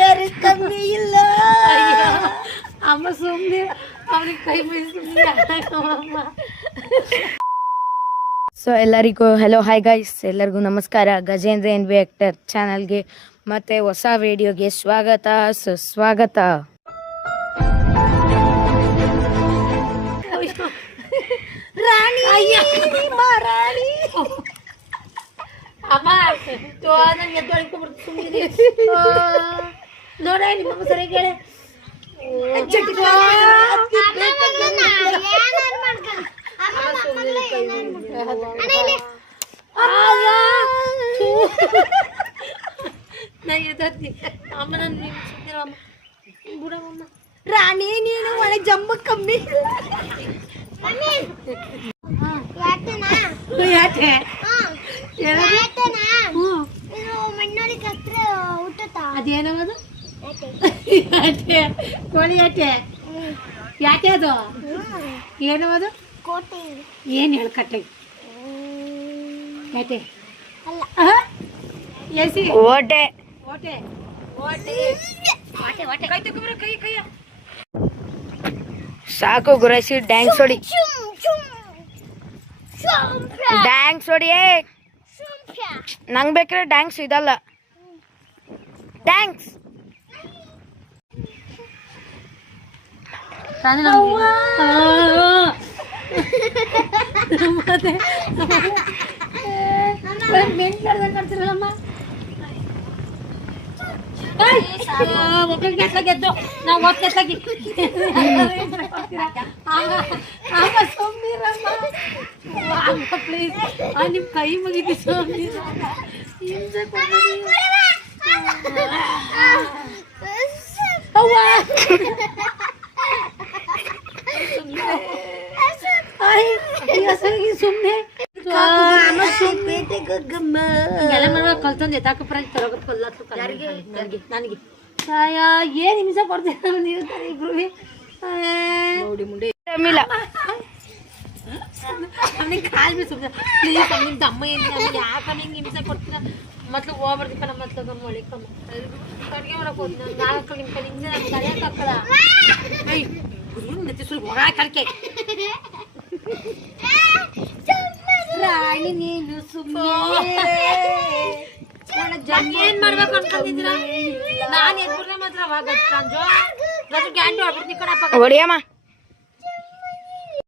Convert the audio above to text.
ಯಾರು ಕಮ್ಮಿ ಇಲ್ಲ ಅಮ್ಮ ಸುಮ್ಮನೆ ಅವ್ರಿಗೆ ಕೈ ಬೀಳ್ತೀನಿ. ಸೊ ಎಲ್ಲರಿಗೂ ಹೆಲೋ ಹಾಯ್ ಗೈಸ್, ಎಲ್ಲರಿಗೂ ನಮಸ್ಕಾರ. ಗಜೇಂದ್ರ ಎನ್ ವಿ ಆಕ್ಟರ್ ಚಾನಲ್ಗೆ ಮತ್ತೆ ಹೊಸ ವಿಡಿಯೋಗೆ ಸ್ವಾಗತ ಸುಸ್ವಾಗತ. ರಾಣಿ ರಾಣಿ ಅಮ್ಮ ನಂಗೆ ಎದ್ದೊಳಕೊಂಡ್ಬಿಡ್ತು ಸುಮ್ಮನೆ ನೋಡ ನಿಮ್ಮ ಸರಿಯಾಗಿ ಹೇಳಿ. ಅಮ್ಮ ನಾನು ಬಿಡಮ್ಮ ರಾಣಿ ನೀನು ಒಳ್ಳೆ ಜಂಬ ಕಮ್ಮಿ. ಅದೇನದು ಕೋಳಿ ಆಟೆ ಯಾಕೆ ಅದು ಏನದು ಏನು ಹೇಳ ಕಟ್ಟೆ ಯಾಕೆ ಎಸಿ ಓಟೆ ಓಟೆ ಓಟೆ ಓಟೆ ಓಟೆ ಕೈ ತಗೊಂಡ್ರೆ ಕೈ ಕೈಯ ಸಾಕು ಗುರೈಸಿ ಡ್ಯಾಂಗ್ಸ್ ಹೊಡಿ ಡ್ಯಾಂಗ್ಸ್ ಹೊಡಿ. ನಂಗೆ ಬೇಕಾದ್ರೆ ಡ್ಯಾಂಗ್ಸ್ ಇದಲ್ಲ ಥ್ಯಾಂಕ್ಸ್. ಕಾಣ್ತಿರಲ್ಲಮ್ಮ ಗೆದ್ದು ನಾವು ಒತ್ತಾಗಿ ಪ್ಲೀಸ್ ನಿಮ್ಮ ಕೈ ಮುಗಿದಿ ಸುಮ್ಮನೆ ಕಲ್ತಂದು ಎತ್ತಾಕ ತರೋಗತ್ ಕಲ್ಲತ್ತು ನನಗೆ ಏನ್ ಹಿಂಸೆ ಕೊಡ್ತೀರ ನೀವು ಇಬ್ರು ನೋಡಿ ಮುಂಡೆ ಅವನಿಗೆ ಕಾಲ್ ಬಿ ಸುಮ್ಮನೆ ಪ್ಲೀಸ್ ಅವ್ನಿಗೆ ದಮ್ಮ ಏನು ಯಾಕೆ ಹಿಂಗೆ ಹಿಂಸೆ ಕೊಡ್ತೀರ ಮತ್ಲು ಹೋಗ್ಬಾರ್ದಿಪ್ಪ ನಮ್ಮ ಮತ್ಲ ಮಳಿಕಮ್ಮ ಅಡುಗೆ ಮಾಡಕ್ ಹೋದ್ ನಾನು ನಾಲ್ಕು ನಿಮ್ಮ ಕಡೆ ಹಿಂದೆ ನಾನು ಕಲಿಯಕ್ಕೆ ಹಾಕಲ್ಲ ನೆತ್ತಿಸ್ರು ಹೊರ ಕಳಕೆ ರಾಣಿ ನೀನು ಸುಮ್ಮನೆ ಏನ್ ಮಾಡ್ಬೇಕು ಅನ್ಕೊಂಡಿದ್ದೀರಾ? ನಾನು ಎದ್ಬಿಟ್ರೆ ಮಾತ್ರ ಗ್ಯಾಂಡು ಆಗ್ಬಿಡ್ತೀನಿ ಕಣಪ್ಪ. ಹೊಡಿಯಮ್ಮ